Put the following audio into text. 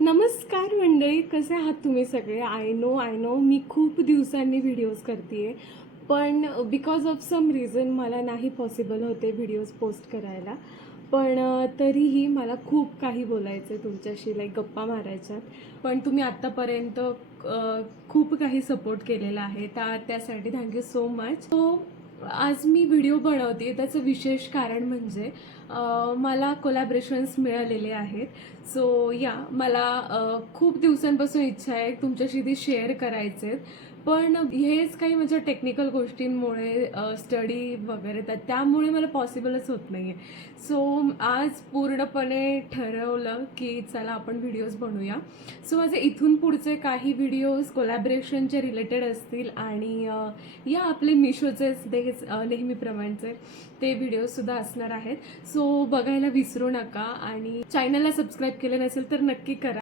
नमस्कार मंडळी, कसे आहात तुम्ही सगळे? आय नो मी खूप दिवसांनी व्हिडिओज करते आहे, पण बिकॉज ऑफ सम रिझन मला नाही पॉसिबल होते व्हिडिओज पोस्ट करायला. पण तरीही मला खूप काही बोलायचं आहे तुमच्याशी, लाईक गप्पा मारायच्यात. पण तुम्ही आत्तापर्यंत खूप काही सपोर्ट केलेला आहे, त्यासाठी थँक्यू सो मच. सो आज मी व्हिडिओ बनवते त्याचं विशेष कारण म्हणजे मला कोलॅबरेशन्स मिळालेले आहेत. सो या मला खूप दिवसांपासून इच्छा आहे तुमच्याशी ती शेअर करायचे, पण हेच काही माझ्या टेक्निकल गोष्टींमुळे स्टडी वगैरे त्यामुळे मला पॉसिबलच होत नाही आहे. सो आज पूर्णपणे ठरवलं की चला आपण व्हिडिओज बनवूया. सो माझे इथून पुढचे काही व्हिडिओज कोलॅबरेशनचे रिलेटेड असतील आणि या आपले मिशोचे नेहमीप्रमाणेचे ते व्हिडिओसुद्धा असणार आहेत. सो बघायला विसरू नका आणि चॅनलला सबस्क्राईब केलं नसेल तर नक्की करा.